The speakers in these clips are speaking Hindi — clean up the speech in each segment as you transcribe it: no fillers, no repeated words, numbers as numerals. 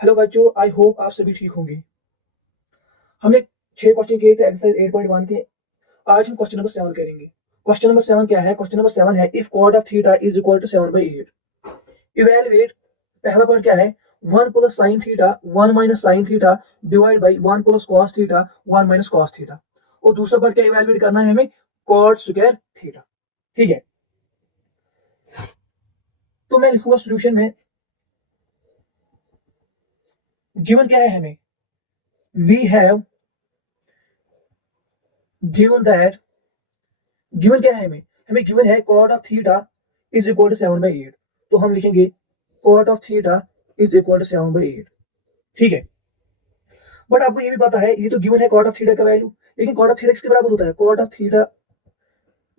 हेलो बच्चों, आई होप आप सभी ठीक होंगे। हमने 6 क्वेश्चन किए थे एक्सरसाइज 8.1 के। आज हम क्वेश्चन नंबर 7 करेंगे। क्वेश्चन नंबर 7 क्या है? क्वेश्चन नंबर 7 है if cot of theta is equal to 7/8 evaluate. पहला पार्ट क्या है? 1 plus sine theta 1 minus sine theta divide by 1 plus cos theta 1 minus cos theta. और दूसरा पार्ट क्या इवैल्यूएट करना है हमें? Cot square theta. ठीक है, तो मैं लिखूंगा सोल्यूशन में। गिवन क्या है हमें? We have given that, given क्या है हमें? हमें गिवन है cot of theta is equal to 7/8। तो हम लिखेंगे cot of theta is equal to 7/8। ठीक है, बट आपको ये भी पता है, ये तो गिवन है कॉट ऑफ थीटा का वैल्यू, लेकिन कॉट ऑफ थीटा किसके बराबर होता है? Cot of theta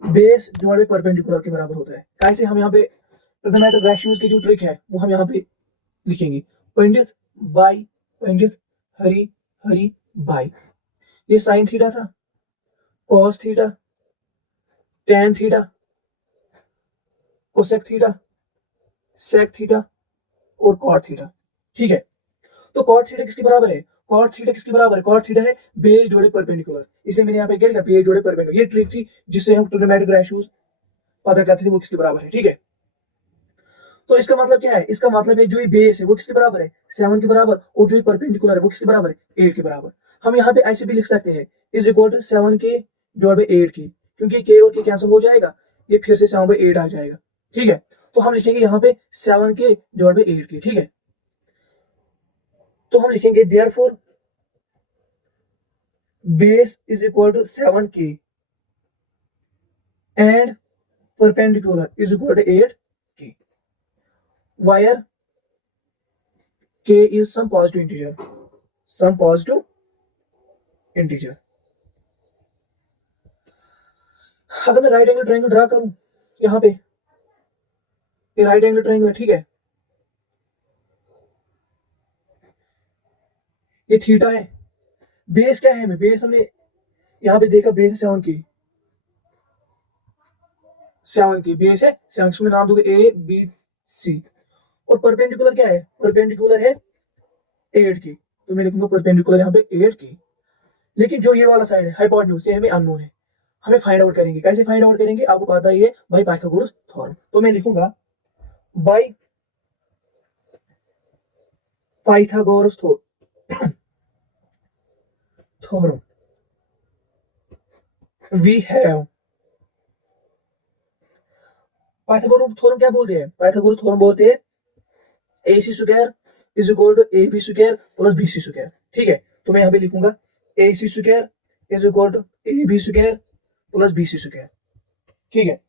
base divided by perpendicular के बराबर होता है। कैसे? हम यहाँ पे ट्रिग्नोमेट्रिक रेशियोज की जो ट्रिक है वो हम यहाँ पे लिखेंगे। पंडित बाई पंडित, हरी हरी बाई। ये साइन थीटा था, cos theta, tan theta, cosec theta, sec theta और कॉट थीटा। ठीक है, तो कॉट थीटा किसके बराबर है? कॉट थीटा किसके बराबर है? कॉट थीटा है बेस जोड़े परपेंडिकुलर। इसलिए मैंने यहाँ पे क्या लिखा? बेस जोड़े परपेंडिकुलर। ये ट्रिक थी जिससे हम ट्रिग्नोमेट्रिक रेशियोज पता करते थे वो किसके बराबर है। ठीक है, तो इसका मतलब क्या है? इसका मतलब है जो ये बेस है वो किसके बराबर है? 7 के बराबर, और जो ये परपेंडिकुलर है वो किसके बराबर है? 8 के बराबर। हम यहाँ पे ऐसे भी लिख सकते हैं इज इक्वल टू 7 के जोड़ बाई 8 की, क्योंकि के और के कैंसिल हो जाएगा, ये फिर से 7/8 आ जाएगा। ठीक है, तो हम लिखेंगे यहाँ पे 7 के जोड़ बाई 8 की। ठीक है, तो हम लिखेंगे therefore base is equal to 7k and perpendicular is equal to 8k where k is some positive integer, some positive integer। अगर मैं राइट एंगल ट्रायंगल ड्रा करूं यहाँ पे, ये राइट एंगल ट्रायंगल है। ठीक है, ये थीटा है, बेस क्या है? हमें बेस हमने यहाँ पे देखा, बेस है 7 की बेस है 7। इसमें नाम दोगे ए बी सी। और परपेंडिकुलर क्या है? परपेंडिकुलर है 8 की, तो मैं लिखूंगा परपेंडिकुलर यहाँ पे 8 की। लेकिन जो ये वाला साइड है हाइपोटेन्यूज, ये हमें अननोन है, हमें फाइंड आउट करेंगे। कैसे फाइंड आउट करेंगे? आपको पता ही है, बाय पाइथागोरस थ्योरम। तो मैं लिखूंगा by Pythagoras theorem we have. Pythagoras theorem क्या बोलते हैं? पाइथागोरस थ्योरम बोलते हैं AC square is equal to AB square plus BC square. ठीक है, तो मैं यहाँ पे लिखूंगा AC square is equal to AB square plus BC square. ठीक है,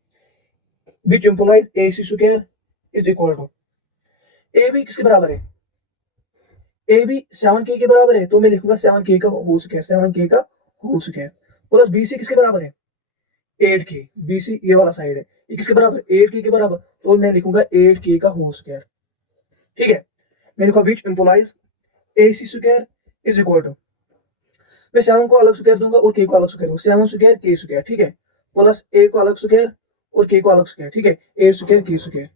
which implies AC square is equal to AB किसके बराबर है? AB 7k के बराबर है, तो मैं लिखूंगा 7k का होल स्क्वायर, 7k का होल स्क्वायर प्लस BC किसके बराबर है? 8k। BC ये वाला साइड है, ये किसके बराबर? 8k के बराबर, तो मैं लिखूंगा 8k का होल स्क्वायर। ठीक है, मैंने लिखा which implies AC square is equal to, मैं 7 को अलग स्क्वायर दूंगा और k को अलग स्क्वायर दूंगा, 7 स्क्वायर k स्क्वायर। ठीक है, प्लस 8 को अलग स्क्वायर और k को अलग स्क्वायर। ठीक है, 8 square k square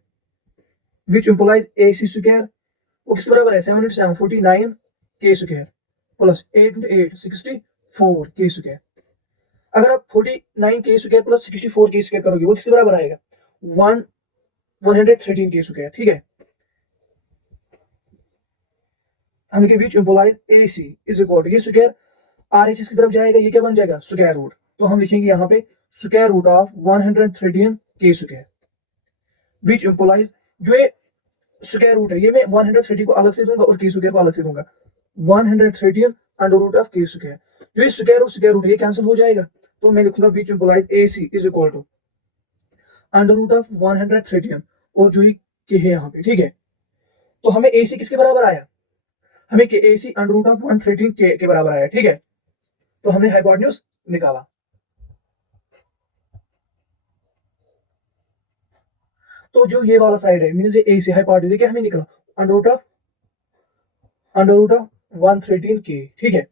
which implies AC square वो किसके बराबर है? 7 × 7 49 k square plus 8 × 8 64 k square. अगर आप 49 k square plus 64 k square करोगे वो किसके बराबर आएगा? 113 k स्क्वायर। ठीक है, हम लिखे which implies AC is equal to, ये स्क्वायर RHS की तरफ जाएगा, ये क्या बन जाएगा? Square root. तो हम लिखेंगे यहाँ पे square root of 113 k square which implies, जो ये स्क्वायर रूट है ये मैं 130 को अलग से दूंगा और k स्क्वायर को अलग से दूंगा, 113 under root of k square. जो ये स्क्वायर रूट ये कैंसिल हो जाएगा, तो मैं लिखूंगा which implies AC is equal to under root of 113 और जो ये k है यहाँ पे। ठीक है, तो हमें AC किसके बराबर आया? हमें AC अंडर रूट ऑफ 113 के बराबर आया। ठीक है, तो हमने हाइपोटेन्यूज निकाला। तो जो ये वाला साइड है मींस ये AC हाइपोटेन्यूज क्या हमें निकला? Under root of 113 k। ठीक है,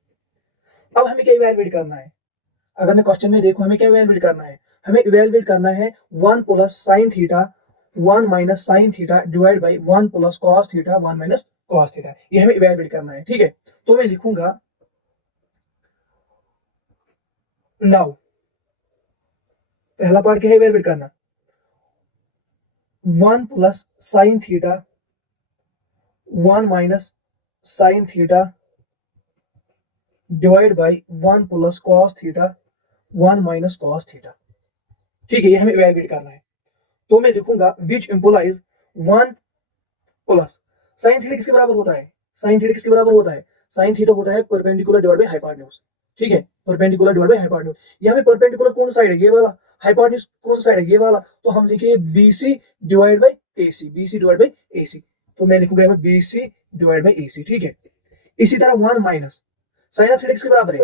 अब हमें क्या इवैल्यूएट करना है? अगर मैं क्वेश्चन में देखूं हमें क्या इवैल्यूएट करना है? हमें इवैल्यूएट करना है 1 plus sine theta 1 minus sine theta divide by 1 plus cos theta 1 minus cos theta, ये हमें इवैल्यूएट करना है, ठीक है। तो मैं लिखूंगा नाउ, पहला पार्ट क्या है इवैल्यूएट करना, 1 plus sine theta 1 minus sine theta divide by 1 plus cos theta 1 minus cos theta, ठीक है, ये हमें इवैल्यूएट करना है। तो मैं लिखूंगा which implies 1 plus sine theta किसके बराबर होता है, साइन थीटा किसके बराबर होता है, साइन थीटा होता है परपेंडिकुलर डिवाइड बाय हाइपोटेन्यूज, ठीक है, परपेंडिकुलर डिवाइड बाय हाइपोटेन्यूज। यहाँ पे परपेंडिकुलर कौन सा साइड है, ये वाला, हाइपोटेन्यूज कौन सा साइड है, ये वाला, तो हम लिखेंगे BC divide by AC, BC divide by AC. तो मैं लिखूंगा यहाँ बीसी डिवाइड बाय एसी, ठीक है। इसी तरह 1 माइनस साइन ऑफ थीटा किसके बराबर है,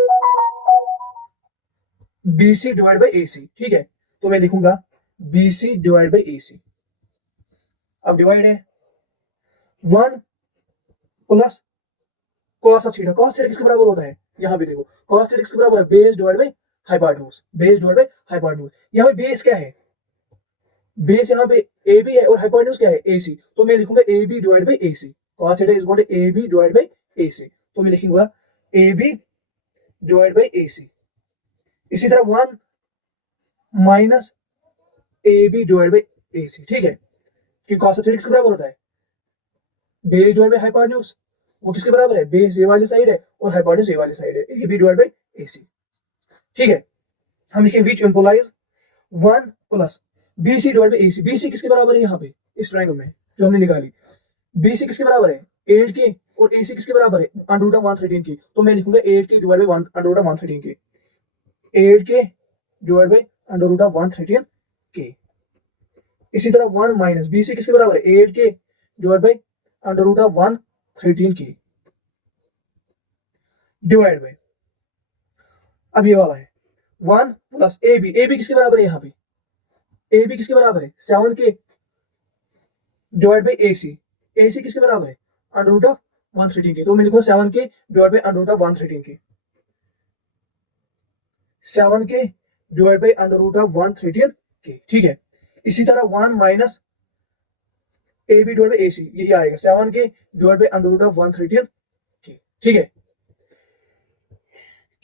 बीसी डिवाइड बाय एसी, ठीक है। तो मैं लिखूंगा बीसी डिवाइड बाय एसी। अब डिवाइड है 1 plus cos of theta, cos theta किसके बराबर होता है, यहाँ भी देखो कॉस थीटा किसके बराबर है, base divide by hypotenuse, base divide by hypotenuse. यहाँ पे बेस क्या है, बेस यहाँ पे ए बी है और हाइपोटेन्यूज क्या है, AC। तो मैं लिखूंगा A B divide by AC, cos theta is equal to A B divide by AC। तो मैं लिखूंगा A B divide by AC। इसी तरह 1 minus A B divide by AC, ठीक है, क्योंकि कॉस ऑफ थीटा किसके बराबर होता है, बेस डिवाइड बाय हाइपोटेन्यूज, वो किसके बराबर है, बेस ए वाली साइड है और हाइपोटेन्यूज ए वाली साइड है, A B divide by AC, ठीक है। हम लिखेंगे which implies 1 plus BC divide by AC, BC किसके बराबर है, यहाँ पे इस ट्रायंगल में जो हमने निकाली, BC किसके बराबर है 8 के और AC किसके बराबर है अंडर रूट ऑफ 113 की। तो मैं लिखूंगा 8 के divide by under root of 113 के, 8 के divide by under root of 113 के। इसी तरह 1 माइनस BC किसके बराबर है 8 के divide by under root of 113 की डिवाइड बाय, अब ये वाला है 1 प्लस AB, AB किसके बराबर है, यहाँ पे AB किसके बराबर है 7 के डिवाइड बाय AC, AC किसके बराबर है अंडर रूट ऑफ 113 के। तो मैं लिखूंगा 7 के divide by under root of 113 के, 7 के divide by under root of 113 के, ठीक है। इसी तरह 1 minus AB divide by AC, यही आएगा 7 के divide by under root of 113 के, ठीक है।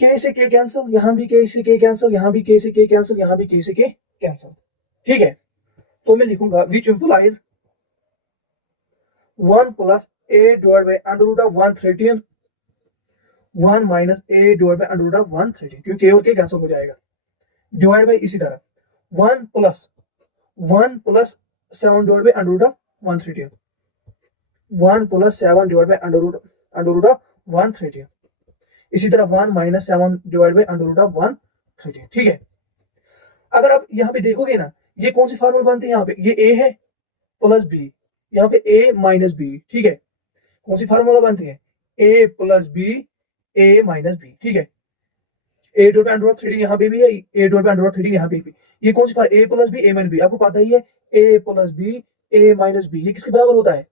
K से K कैंसिल, यहाँ भी K से K कैंसिल, यहाँ भी K से K कैंसिल, यहाँ भी K से K कैंसिल, ठीक है। तो मैं लिखूंगा which implies 1 plus A divide by under root of 113 1 minus A divide by under root of 113, क्योंकि K और K कैंसिल हो जाएगा, डिवाइड बाय इसी तरह 1 plus 7 divide by under root of 113, 1 plus 7 divide by under root of 113, इसी तरह 1 minus 7 divide by under root of 113, ठीक है। अगर आप यहाँ पे देखोगे ना, ये कौन सी फार्मूला बनते हैं, यहाँ पे ये A है प्लस B, यहाँ पे A माइनस B, ठीक है, कौन सी फार्मूला बनती है A plus B A minus B, ठीक है। A divide by under root 13 यहाँ पे भी है, A divide by under root 13 यहाँ पे भी, ये कौन सी formula A plus B A minus B, आपको पता ही है A plus B A minus B, ये किसके बराबर होता है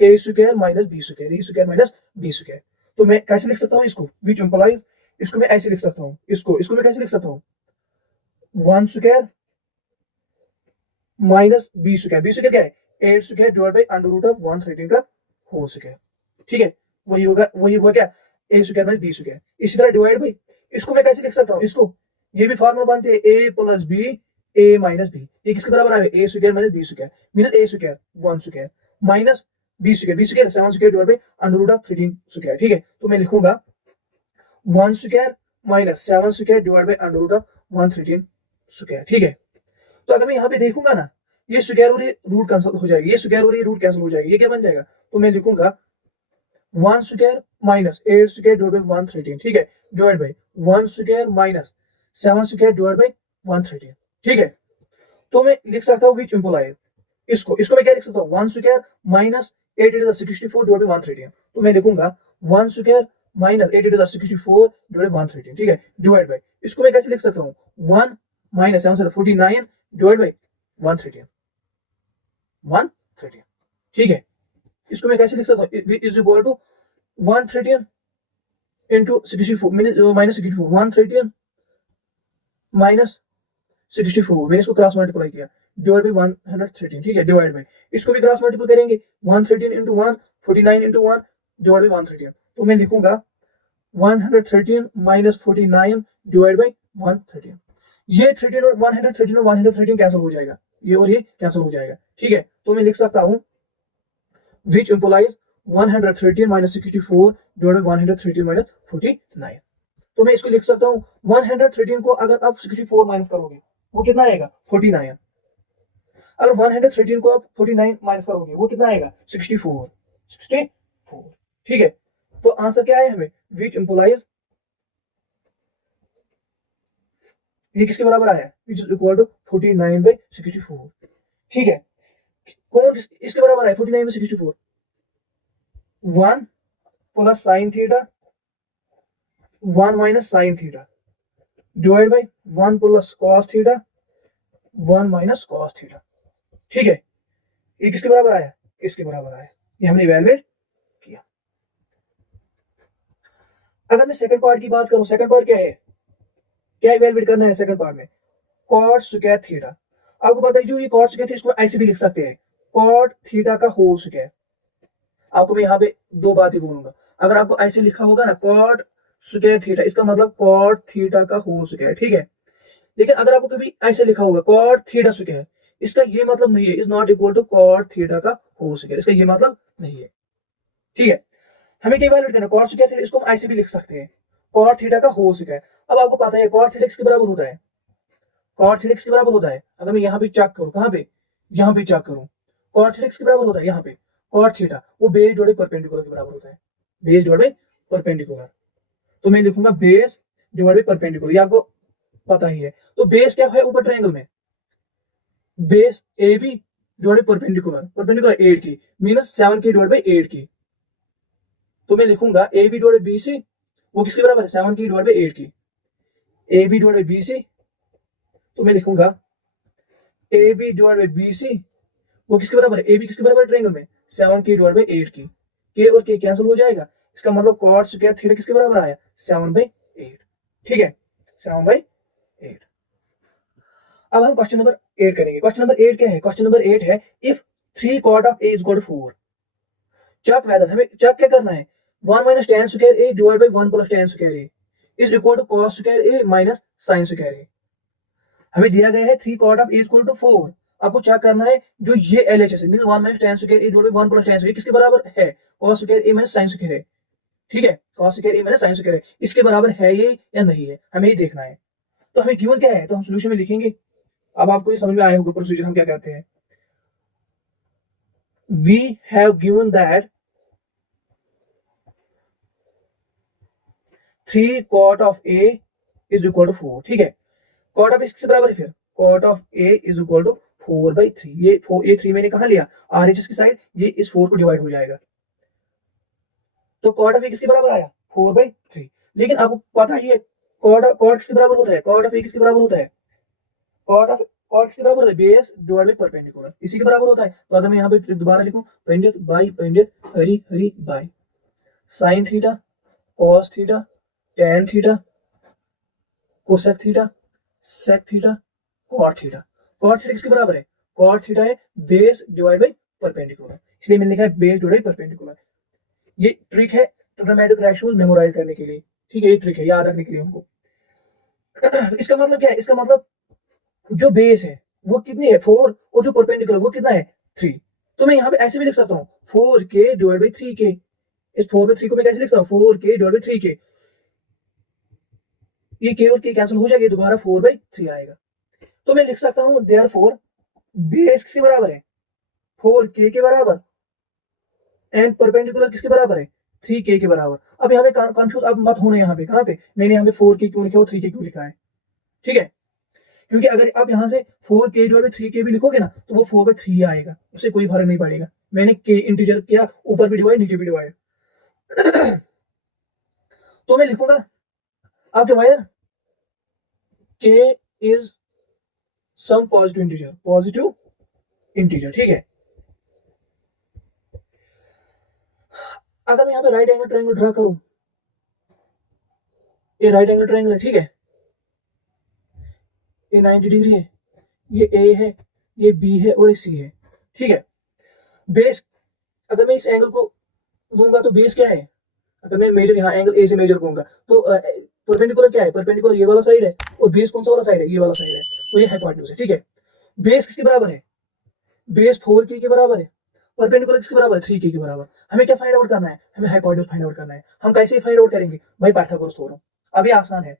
A square minus B square, A square minus B square. तो मैं कैसे लिख सकता हूँ इसको, विच इंप्लाइज, इसको मैं ऐसे लिख सकता हूँ, इसको मैं कैसे लिख सकता हूँ 1 square minus B square, B square क्या है 8 square divide by under root of 113 का होल स्क्वायर, ठीक है, वही होगा क्या A square minus B square. इसी तरह डिवाइड बाय, इसको मैं कैसे लिख सकता हूँ, इसको ये भी फार्मूला बनती है A plus B A minus B, ये किसके बराबर है A square minus B square, means A square 1 square minus B square 7 square divide by under root of 13 square, ठीक है। तो मैं लिखूंगा 1 square minus 7 square divide by under root of 113 square, ठीक है। तो अगर मैं यहाँ पे देखूंगा ना, ये स्क्वायर और ये रूट कैंसिल हो जाएगी, ये स्क्वायर और ये रूट कैंसिल हो जाएगी, ये क्या बन जाएगा, तो मैं लिखूंगा 1 square minus 8 square divide bye 113, ठीक है, divide by 1 square minus 7 square divide bye 113, ठीक है। तो मैं लिख सकता हूँ विच इंप्लाइज, इसको मैं क्या लिख सकता हूँ 1 square minus 8 into 64 divide by 113, तो मैं लिखूंगा 1 square minus 8 into 64 divide by 113, ठीक है, डिवाइड बाय, इसको मैं कैसे लिख सकता हूँ 1 माइनस 7 से 49 डिवाइड बाय 113, ठीक है। इसको मैं कैसे लिख सकता हूँ is equal to 113 into 64 minus 64 113 minus 64, मैंने इसको क्रॉस मल्टीप्लाई किया, डिवाइड बाई 113, ठीक है, डिवाइड बाई, इसको भी क्रॉस मल्टीपल करेंगे, 113 इंटू 1 49 इंटू 1 डिवाइड बाई 113, तो मैं लिखूंगा 113 माइनस 49 डिवाइड बाई 113। ये 13 और 113 और 113 कैंसिल हो जाएगा, ये और ये कैंसिल हो जाएगा, ठीक है। तो मैं लिख सकता हूं which implies 113 minus 64 divide by 113 minus 49। तो मैं इसको लिख सकता हूँ 113 को अगर आप 64 माइनस करोगे वो कितना आएगा 49। अगर 113 को आप 49 माइनस करोगे वो कितना आएगा 64। ठीक है, तो आंसर क्या है हमें, विच इंप्लाइज, ये किसके बराबर आया, which is equal to 49 by 64। ठीक है, कौन इसके बराबर है 49 by 64, 1 plus sine theta 1 minus sine theta divide by 1 plus cos theta 1 minus cos theta. ठीक है, ये किसके बराबर आया, इसके बराबर आया, ये हमने इवैल्यूएट किया। अगर मैं सेकंड पार्ट की बात करूं, सेकंड पार्ट क्या है, क्या इवैल्यूएट करना है सेकंड पार्ट में, कॉट स्क्वायर थीटा। आपको पता है जो ये कॉट स्क्वायर थीटा इसको ऐसे भी लिख सकते हैं, कॉट थीटा का होल स्क्वायर। आपको मैं यहाँ पे दो बातें बोलूंगा, अगर आपको ऐसे लिखा होगा ना कॉट स्क्वायर थीटा, इसका मतलब कॉट थीटा का होल स्क्वायर, ठीक है। लेकिन अगर आपको कभी ऐसे लिखा होगा कॉट थीटा स्क्वायर, इसका ये मतलब नहीं है, is not equal to cot theta का होल स्क्वायर, इसका ये मतलब नहीं है। ठीक है, हमें क्या वैल्यू करना, कॉट स्क्वायर थीटा इसको हम ऐसे भी लिख सकते हैं, कॉट थीटा का होल स्क्वायर। अब आपको पता है कॉट थीटा किसके बराबर होता है, कॉट थीटा किसके बराबर होता है, अगर मैं यहाँ पे चेक करूँ, कहाँ पे, यहाँ पे चेक करूँ, कॉट थीटा किसके बराबर होता है, यहाँ पे कॉट थीटा वो बेस डिवाइड परपेंडिकुलर के बराबर होता है, बेस डिवाइड परपेंडिकुलर। तो मैं लिखूंगा बेस डिवाइड परपेंडिकुलर, ये आपको पता ही है। तो बेस क्या है ऊपर ट्रायंगल में, base A B divide perpendicular, perpendicular 8 की मीनस 7 की डिवाइड बाई 8 की। तो मैं लिखूंगा A B divide B C, वो किसके बराबर है 7 की डिवाइड बाई 8 की, A B divide by B C. तो मैं लिखूंगा A B divide by B C, वो किसके बराबर है, ए बी किसके बराबर है ट्रायंगल में 7 की डिवाइड बाई 8 की, के और के कैंसिल हो जाएगा, इसका मतलब कॉट स्क्वायर थीटा किसके बराबर आया 7 बाई 8। ठीक है, 7 बाई 8। अब हम क्वेश्चन नंबर 8 करेंगे। क्वेश्चन नंबर 8 क्या है, क्वेश्चन नंबर 8 है if 3 cot of A is equal to 4, check whether, हमें चेक क्या करना है, 1 minus tan square A divide by 1 plus tan square A is equal to cos square A minus sin square A. हमें दिया गया है 3 cot of A is equal to 4, आपको चेक करना है जो ये एलएचएस है, means 1 minus tan square A divide by 1 plus tan square किसके बराबर है, cos square A minus sin square A. ठीक है, cos square A minus sin square ए इसके बराबर है ये या नहीं है, हमें ये देखना है। तो हमें गिवन क्या है, तो हम सॉल्यूशन में लिखेंगे। अब आपको ये समझ में आया होगा प्रोसीजर हम क्या कहते हैं, we have given that 3 cot of A is equal to 4। ठीक है, कॉट ऑफ इसके बराबर है, फिर cot of A is equal to 4/3, ये 3 मैंने कहा लिया आरएचएस की साइड, ये इस 4 को डिवाइड हो जाएगा, तो कॉट ऑफ ए किसके बराबर आया 4/3। लेकिन आपको पता ही है कॉट किसके बराबर होता है, कॉट ऑफ ए किसके बराबर होता है, कॉट किसके बराबर होता है, बेस डिवाइड बाई परपेंडिकुलर, इसी के बराबर होता है। तो अगर मैं यहाँ पे दोबारा लिखूं पेंडित बाई पेंडित हरी हरी by sine theta cos theta tan theta cosec theta sec theta cot theta. Cot theta किसके बराबर है, कॉट थीटा है बेस डिवाइड बाई परपेंडिकुलर, इसलिए मैंने लिखा है बेस डिवाइड बाई परपेंडिकुलर। ये ट्रिक है ट्रिग्नोमेट्रिक रेशियोज मेमोराइज करने के लिए, ठीक है, ये ट्रिक है याद रखने के लिए हमको। इसका मतलब क्या है, इसका मतलब जो बेस है वो कितनी है 4 और जो परपेंडिकुलर वो कितना है 3। तो मैं यहाँ पे ऐसे भी लिख सकता हूँ 4k डिवाइड बाई 3k, इस 4/3 को मैं कैसे लिख सकता हूँ 4k डिवाइड बाई 3k, ये k और k कैंसिल हो जाएगा, दोबारा 4/3 आएगा। तो मैं लिख सकता हूँ देयरफॉर बेस किसके बराबर है 4k के बराबर एंड परपेंडिकुलर किसके बराबर है 3k के बराबर। अब यहाँ पे कंफ्यूज अब मत होने, यहाँ पे कहाँ पे मैंने यहाँ पे 4k क्यों लिखा है 3k क्यों लिखा है, ठीक है, क्योंकि अगर आप यहाँ से 4k डिवाइड बाई 3k भी लिखोगे ना तो वो 4/3 आएगा, उससे कोई फर्क नहीं पड़ेगा। मैंने k इंटीजर किया, ऊपर भी डिवाइड नीचे भी डिवाइड। तो मैं लिखूंगा आप divide k is some positive integer, ठीक है। अगर मैं यहाँ पे राइट एंगल ट्रायंगल ड्रा करूं, ये राइट एंगल ट्रायंगल है, ठीक है, ये 90 डिग्री है, ये ए है, ये बी है और ये सी है, ठीक है। बेस, अगर मैं इस एंगल को लूंगा तो बेस क्या है, अगर मैं मेजर यहाँ एंगल ए से मेजर करूंगा तो परपेंडिकुलर क्या है, परपेंडिकुलर ये वाला साइड है और बेस कौन सा वाला साइड है, ये वाला साइड है, तो ये हाइपोटेन्यूज है, ठीक है। बेस किसके बराबर है, बेस 4k के बराबर है, परपेंडिकुलर किसके बराबर है, 3k के बराबर। हमें क्या फाइंड आउट करना है, हमें हाइपोटेन्यूज फाइंड आउट करना है। हम कैसे फाइंड आउट करेंगे भाई, पाइथागोरस थ्योरम। अब ये आसान है,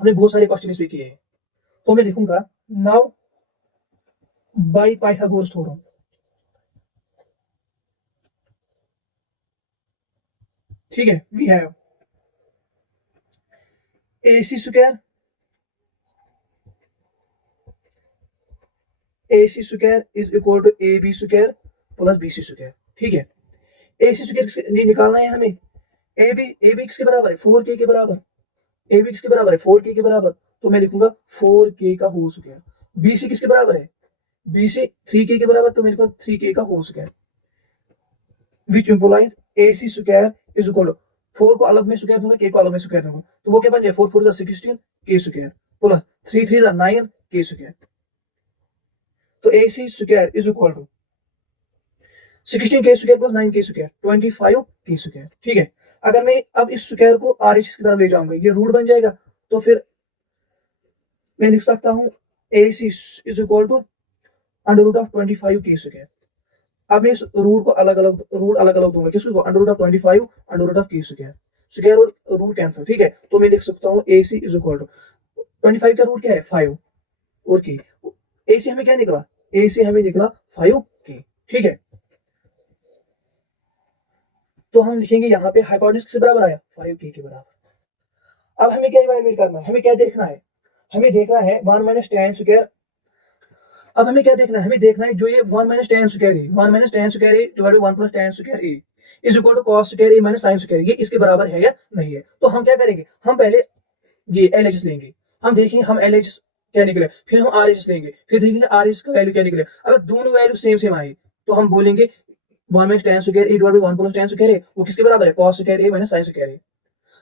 हमने बहुत सारे क्वेश्चन इसमें किए हैं, तो मैं लिखूंगा नाउ बाय पाइथागोरस थ्योरम, ठीक है। We have AC square, AC square is equal to AB square plus BC square, ठीक है। AC स्क्वायर नहीं निकालना है हमें, AB किसके बराबर है, 4k के बराबर, AB किसके बराबर है, 4k के बराबर, तो मैं लिखूंगा 4k का होल स्क्वायर। BC किसके बराबर है, BC 3k के बराबर, तो मैं लिखूंगा 3k का whole square, which implies AC square is equal to 4 को अलग में स्क्वायर दूंगा, k को अलग में स्क्वायर दूंगा, तो वो क्या बन जाए, 4 4 16 k square plus 3 3 9 k square, तो AC square is equal to 16k square plus 9k square 25k square, ठीक है। अगर मैं अब इस स्क्वायर को RHS की तरफ ले जाऊंगा, ये रूट बन जाएगा, तो फिर मैं लिख सकता हूँ AC is equal to under root of 25k square. अब मैं इस रूट को अलग अलग दूंगा, किसको, under root of 25 under root of k square, square और रूट कैंसिल, ठीक है। तो मैं लिख सकता हूँ AC इज इक्वल टू 25 का रूट क्या है 5 और k, AC हमें क्या निकला, AC हमें निकला 5k, ठीक है। तो हम लिखेंगे यहाँ पे हाइपोटेन्यूज किसके बराबर आया, 5k के बराबर। अब हमें क्या इवैल्यूएट करना है, हमें क्या देखना है, हमें देखना है 1 माइनस tan स्क्वायर। अब हमें क्या देखना है, हमें देखना है जो ये 1 माइनस tan स्क्वायर है, 1 माइनस tan स्क्वायर है divide by 1 plus tan square A is equal to cos square A minus sin square, ये इसके बराबर है या नहीं है। तो हम क्या करेंगे, हम पहले ये LHS लेंगे, हम देखेंगे हम LHS क्या निकले, फिर हम RHS लेंगे, फिर देखेंगे RHS का वैल्यू क्या निकले। अगर दोनों वैल्यू सेम सेम आए तो हम बोलेंगे 1 minus tan square A divide by 1 plus tan square A वो किसके बराबर है, cos square A minus sin square A.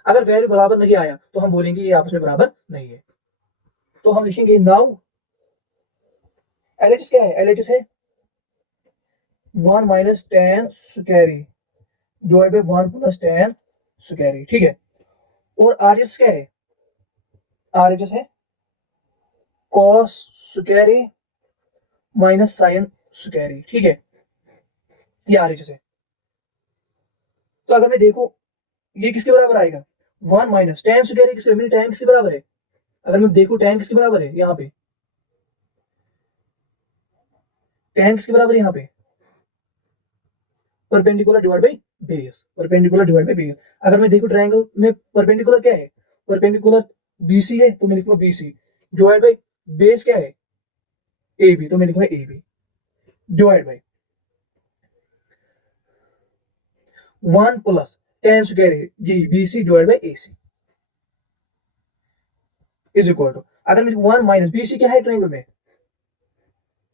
अगर वैल्यू बराबर नहीं आया तो हम बोलेंगे ये आपस में बराबर नहीं है। तो हम लिखेंगे नाउ LHS क्या है, LHS है 1 minus tan square A divide by 1 plus tan square A, ठीक है। और RHS क्या है, RHS है cos square A minus sin square A, ठीक है, ये RHS है। तो अगर मैं देखो ये किसके बराबर आएगा, 1 माइनस tan स्क्वायर ए किसके, मेरी tan किसके बराबर है, अगर मैं देखूं tan किसके बराबर है, यहाँ पे tan किसके बराबर है, यहाँ पे perpendicular divide by base, perpendicular divide by base. अगर मैं देखूं ट्रायंगल में परपेंडिकुलर क्या है, परपेंडिकुलर BC है, तो मैं लिखूंगा BC डिवाइड बाय बेस क्या है AB, तो मैं लिखूंगा AB divide by 1 plus tan square है ये BC divide by AC is equal to, अगर मैं 1 माइनस BC क्या है ट्रायंगल में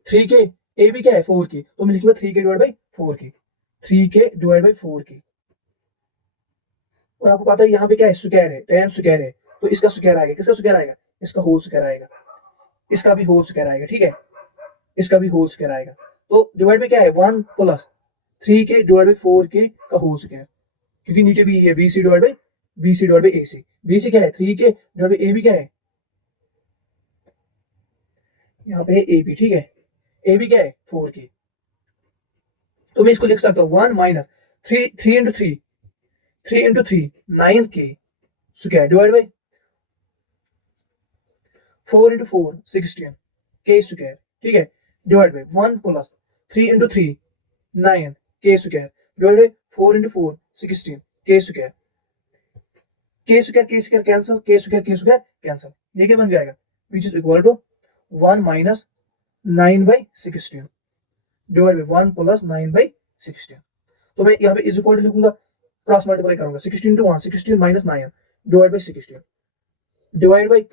3k, AB क्या है 4k, तो मैं लिखूंगा 3k divide by 4k, 3k divide by 4k। और आपको पता है यहाँ पे क्या है, स्क्वायर है, tan स्क्वायर है, तो इसका स्क्वायर आएगा, किसका स्क्वायर आएगा, इसका होल स्क्वायर आएगा, इसका भी होल स्क्वायर आएगा, ठीक है, इसका भी होल स्क्वायर आएगा। तो डिवाइड में क्या है 1 plus 3k divide by 4k का होल स्क्वायर, क्योंकि नीचे भी है BC divide by AC, BC क्या है 3k डिवाइड बाय AB क्या है, यहाँ पे है AB, ठीक है, AB क्या है 4k। तो मैं इसको लिख सकता हूँ 1 minus 3 into 3 9k square divide by 4 into 4 16 k square, ठीक है, divide by 1 plus 3 into 3 9 k square divide by 4 into 4 16 k square, k square cancel, k square cancel, ये क्या बन जाएगा, which is equal to 1 minus 9 by 16 divide by 1 plus 9 by 16। तो मैं यहाँ पे इज इक्वल टू लिखूंगा, क्रॉस मल्टीप्लाई करूंगा 16 to 1 16 minus 9 divide by 16 divide by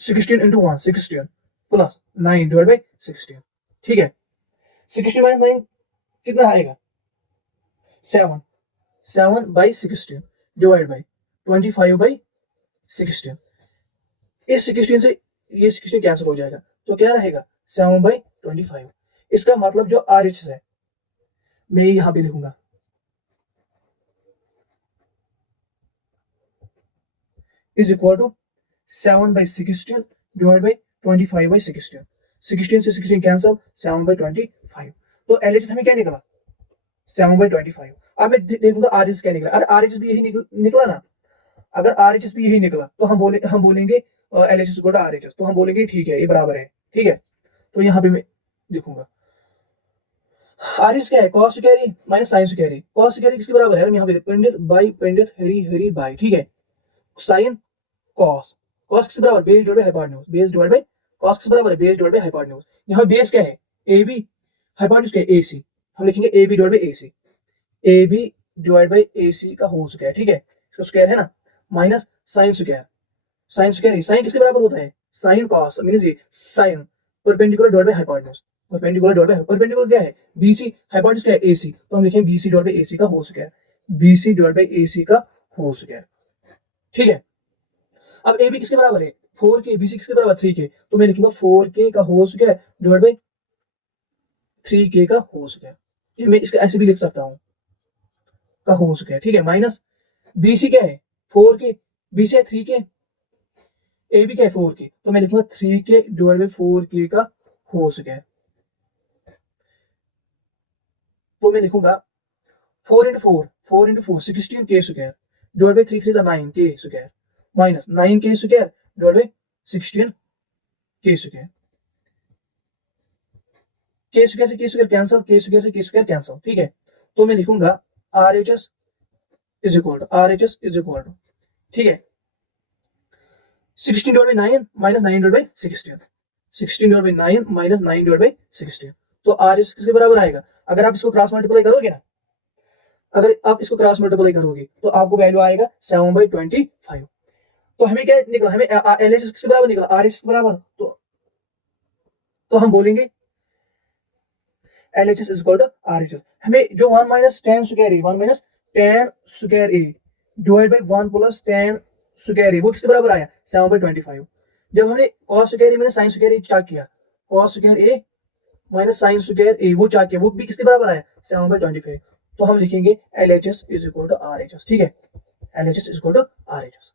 16 into 1 16 plus 9 divide by 16, ठीक है। 16 माइनस 9 कितना आएगा 7 बाई 16 डिवाइड बाई 25 बाई 16। इस 16 से ये 16 कैंसिल हो जाएगा, तो क्या रहेगा 7/25। इसका मतलब जो RHS है मैं यहां पे लिखूंगा is equal to 7/16 divide by 25/16। 16 से 16 कैंसल, 7/25। तो LHS हमें क्या निकला 7/25। अब मैं देखूंगा RHS क्या निकला। अरे RHS भी यही निकला ना। अगर RHS भी यही निकला तो हम बोलेंगे LHS इक्वल टू RHS, तो हम बोलेंगे ठीक है ये बराबर है। ठीक है, तो यहाँ पे मैं लिखूंगा RHS क्या है, cos square minus sine square. Cos square किसके बराबर है, यहाँ पे पंडित बाई पंडित हरी बाई। ठीक है, साइन कॉस, कॉस किसके बराबर, base divide by hypotenuse, base divide by cos किसके बराबर है, बेस डिवाइड बाय हाइपोटेन्यूज। यहाँ बेस क्या है AB, हाइपोटेन्यूज क्या है AC। हम लिखेंगे AB divide by AC, AB divide by AC का होल स्क्वायर। ठीक है, इसका स्क्वायर है ना, minus sine square, sine square sine किसके बराबर होता है, साइन कॉस मींस ये sine perpendicular divide by hypotenuse, perpendicular divide by perpendicular क्या है BC, हाइपोटेन्यूज क्या है AC, तो हम लिखेंगे BC डिवाइड बाय AC का whole square, BC divide by AC का होल स्क्वायर। ठीक है, अब AB किसके बराबर है 4K, BC किसके बराबर 3K, तो मैं लिखूंगा 4K का whole square divide bye 3K का होल स्क्वायर। ये मैं इसका ऐसे भी लिख सकता हूं का होल स्क्वायर। ठीक है, माइनस BC क्या है 4K, BC है 3K, AB क्या है 4K, तो मैं लिखूंगा 3K डिवाइड बाय 4K का होल स्क्वायर। तो मैं लिखूंगा 4 into 4 16K square divide by 3 3 9K square minus 9K square divide by 16K square. K square से K square cancel, K square से K स्क्वायर कैंसिल। ठीक है, तो मैं लिखूंगा RHS is equal to RHS is equal to, ठीक है 16 divide by 9 minus 9 divide by 16, 16 divide by 9 minus 9 divide by 16। तो RHS किसके बराबर आएगा, अगर आप इसको क्रॉस मल्टीप्लाई करोगे ना, अगर आप इसको क्रॉस मल्टीप्लाई करोगे तो आपको वैल्यू आएगा 7/25। तो हमें क्या निकला, हमें LHS किसके बराबर निकला, RHS के बराबर। तो हम बोलेंगे LHS is equal to RHS। हमें जो 1 minus tan square A, 1 minus tan square A divide by 1 plus tan square A, वो किसके बराबर आया 7/25। जब हमने cos square A minus sin square A check किया, cos square A minus sin square A वो चाक किया, वो भी किसके बराबर आया 7/25। तो हम लिखेंगे LHS is equal to RHS। ठीक है, LHS is equal to RHS।